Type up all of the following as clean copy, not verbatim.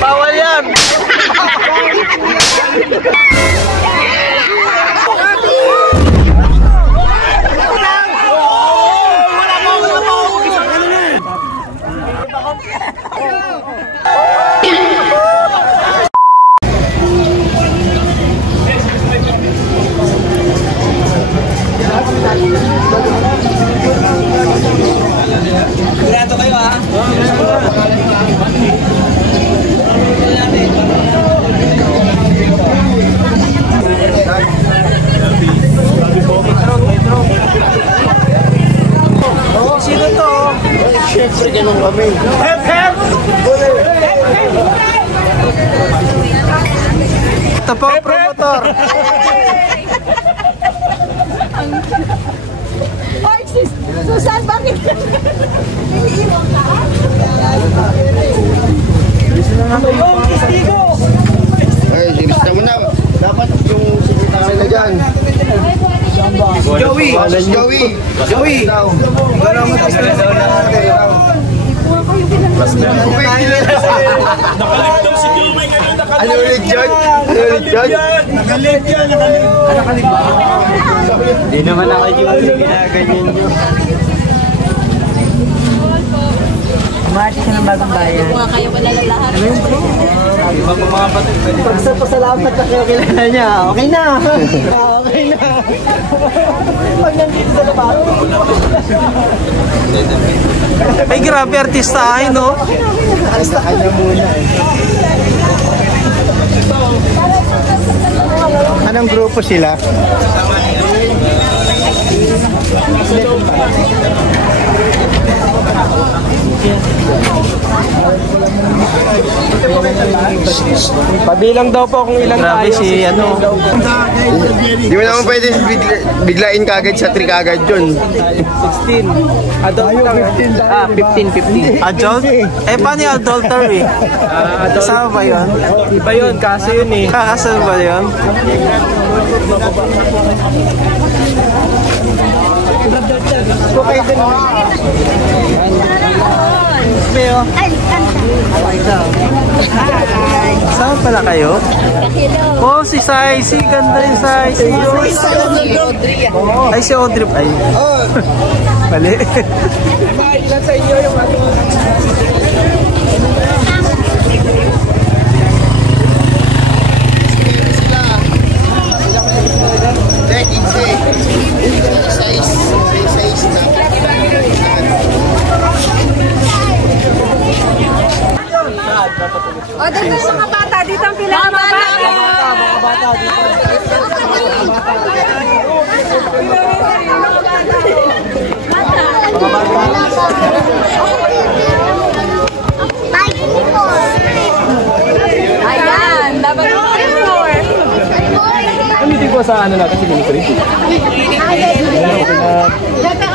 Bawal yan! Grato kayo ha. Sino to? Siyempre ganun kami. Hep, hep! Ito po, promotor. Oy, Susan, bakit? Naiiwan ka? Yung testigo! Ay, sinista mo na. Dapat yung sekretary na dyan. Joey! Joey! Joey! Wala mo Nakaligtong si Joey ngayon, nakaligtong. ano ulit dyan? Ano ulit dyan? Nakalig yan, nakalig. Nakalig ba? Hindi naman ako yung ginaganyan nyo. Umati ka ng bagong bayan. Mga kayo wala na lahat. Iba po mga batid. Pasalamat na kayo kilala niya. Okay na. Okay na. Pag nandito sa labas. Ay, grabe artistahin, no? Alistahan niya muna eh. Anong grupo sila? Pabilang daw po kung ilang Grabe tayo. si ano. Di mo naman pwede biglain kagad sa trick agad yun. 16. Adult lang. 15. Adult? Eh, paano yung adultery? Kasama ba yun? Iba yun, kaso yun eh. Kasama ba yun? Okay din. Mayo. Saan pala kayo? Oh, si Sai. Si ganda yung Sai. Si Audrey. Ay, si Audrey. Ay. Mali. Ilan sa inyo yung ano? O, dito yung mga bata. Dito ang pila ng mga bata. Mga bata dito. Ayan, dapat Ano hindi ko sa ano natin si Ministry?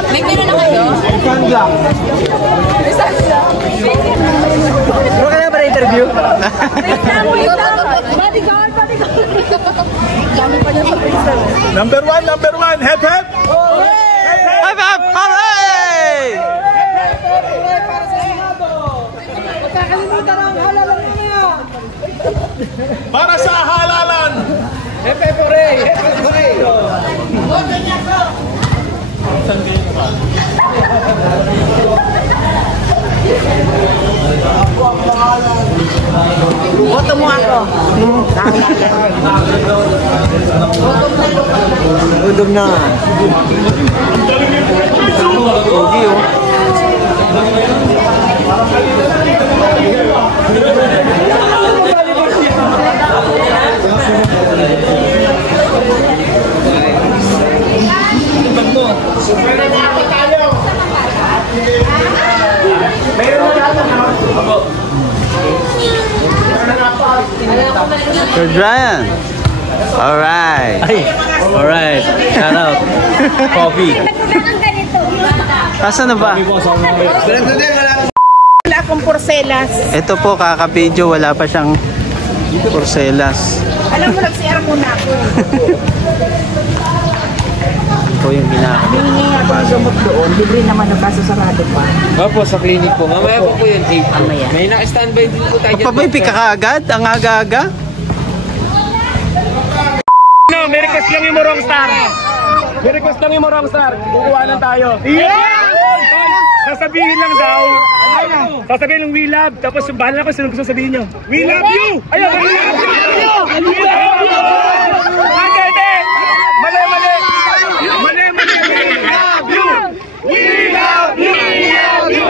may meron na kayo? Ano ka na para interview? Bodyguard. Number one, hep, hep. Hep, hep, hooray! Para sa halalan. Boto mo ako. Udog na nga. Pogi oh. Sir Brian. Alright. Alright. Shout out. Coffee. Asan na ba? Wala akong porcelas. Ito po, kaka-video. Wala pa siyang porcelas. Alam mo, nag-CR muna ako. po yung ginagawa. Hihingi ako ng gamot doon. Libre naman ang kaso sarado pa. Opo, sa clinic po. Mamaya po po yun, 8. Mamaya. May naka-standby din po tayo dyan. Pabaypi ka kaagad? Ang aga-aga? No, may request lang yung Morong Star. May request lang yung Morong Star. Kukuhanan tayo. Sasabihin lang daw. Sasabihin lang we love. Tapos bahala ko sino gusto sabihin nyo. We love you! Ayun, we love you! We love you! Hindi! Mali, mali! Mali, mali! We love you! We love you! We love you!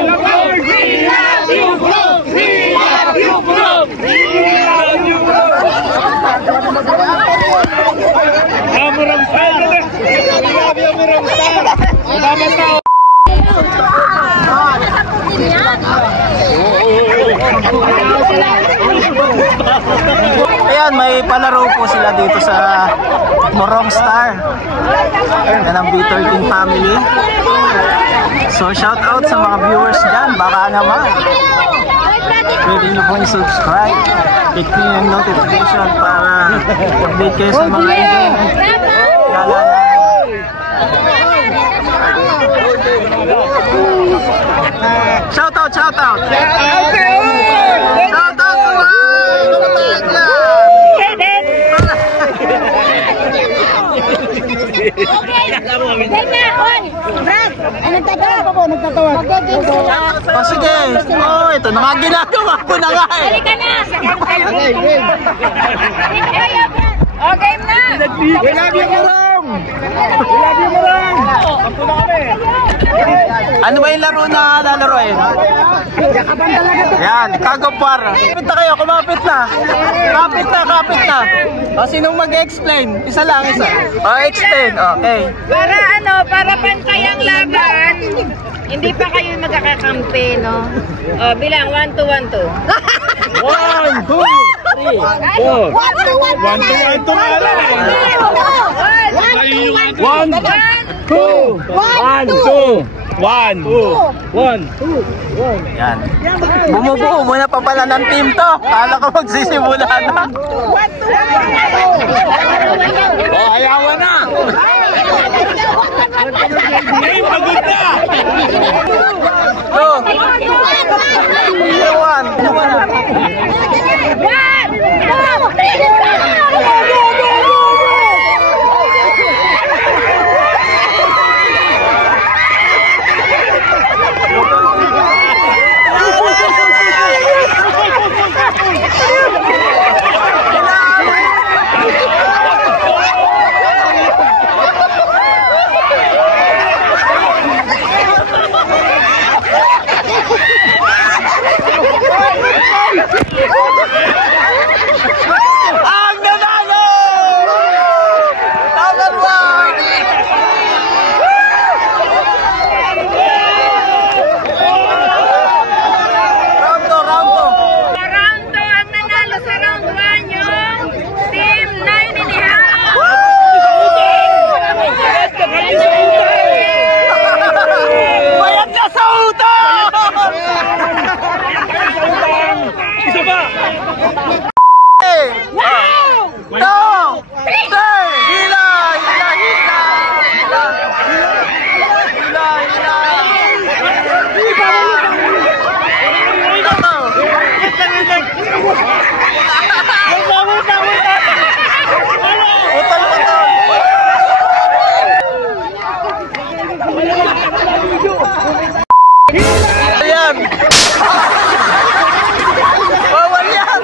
We love you, bro! We love you, bro! We love you, bro! Morong Star! We love you, Morong Star! Mababa tao! Ayan, may palaro po sila dito sa Morong Star na ng B13 family. So shout out sa mga viewers dyan, baka naman pwede nyo pong i-subscribe, click nyo yung notification para update kayo sa mga event. Shout out, shout out! Shout out to oh, sige. Oh, ito na nga ginagawa ko na nga eh. Halika na! O, game na! We love you, Morong! We love you, Morong! Ako na kami! Ano ba yung laro na lalaroin? Yan, kagopar. Kapit na kayo, kumapit na. Kapit na, kapit na. O, sinong mag-explain? Isa lang, isa. O, explain. Okay. Para ano, para pantay ang laban. Hindi pa kayo magkakakampi, no? O, bilang 1, 2, 1, 2. 1, 2, 3, 4. 1, 2, 1, 2 nga lang. 1, 2, 1, 2. 1, 2, 1. Yan. Bumubuo muna pa pala ng team to. Kala ko magsisimula na. O, ayawan na. Ay, pagod na. Go. Iwan. Ang nanalo! Number 1! Round 2, round 2. Round 2 ang nanalo sa round 1 yung Team 9 and a half. Bayad na sa utang! Isa pa. Wow! No! Sir! Hila! Hila! Hila! Hila! Hila! Ayan! Bawal yan!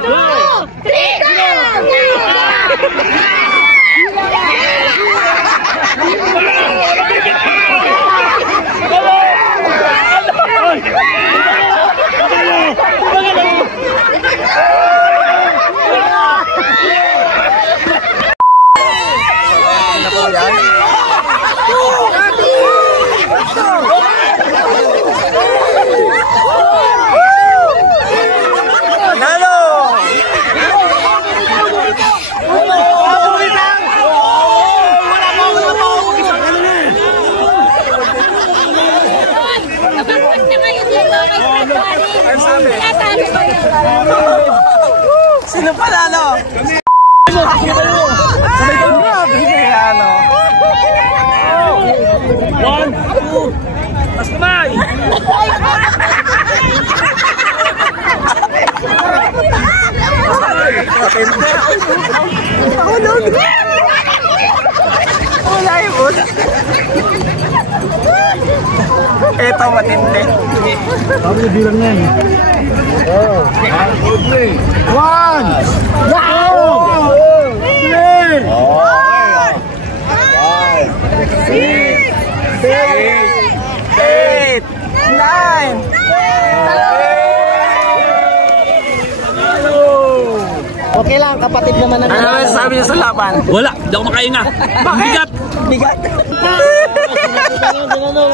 1, 2, 3, Sino panalo? Grabe, ano? 1, 2. Mas kamay. Wala yung boss. Ito matindi. Sabi bilang niya eh. Oh. 1! 8, 9. Okay lang, kapatid naman na. Ano naman sabi niyo sa laban? Wala, di ako makahinga. Bigat. Bigat.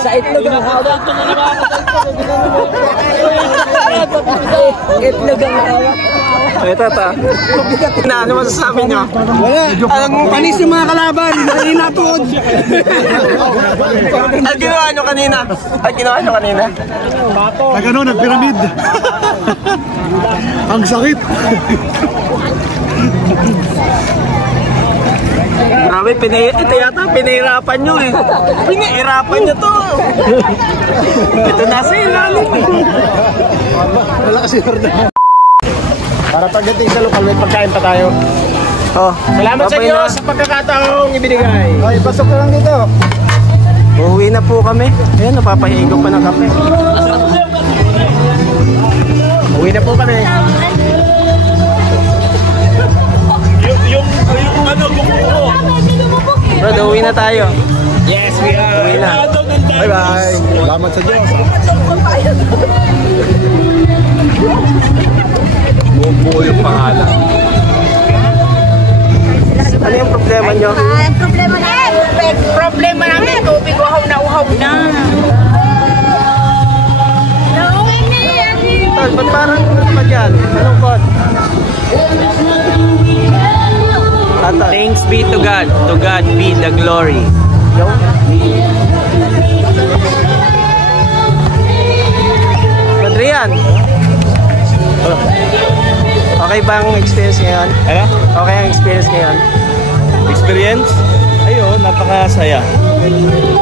Sa itlog ang hawak. Itlog ang hawak. Ito ta. Na, ano masasabi niyo? Wala. Ang panis yung mga kalaban. Hindi natuod. Ang ginawa niyo kanina? Nagano, nagpiramid. Ang sakit. Grabe, ito yata pinahirapan nyo eh. Pinahirapan nyo to. Ito nasa ilalim. Wala kasi order. Para pagdating sa lokal, may pagkain pa tayo. Oh, Salamat sa babay inyo na. sa pagkakataong ibinigay. Okay, pasok na lang dito. Uuwi na po kami. Ayan, napapahigo pa ng kape. Uwi na po kami. Yung Bro, uwi na tayo. Yes, we are. Uwi na. Bye-bye. Salamat sa Diyos. Buo yung pangalan. Ano yung problema nyo? Problema namin, tubig uhaw na. Tol, ba't parang pa dyan? Anong kot? Thanks be to God. To God be the glory. Adrian, okay ba ang experience ngayon? Ano? Okay ang experience ngayon? Experience? Ayun, napakasaya.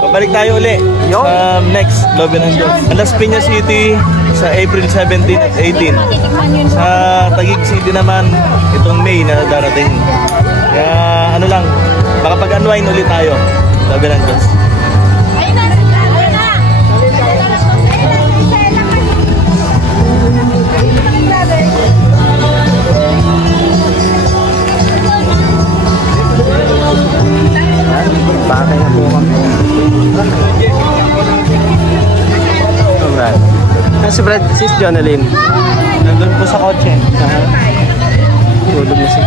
Pabalik tayo uli sa next Love ng Diyos. Las Piñas City sa April 17 at 18. Sa Taguig City naman itong May na darating. Kaya ano lang, baka pag-unwind ulit tayo. Love ng Diyos. Bakit na po kami? Alright. Si Brad, sis Jonalyn. Nandun po sa kotse. Tulog na si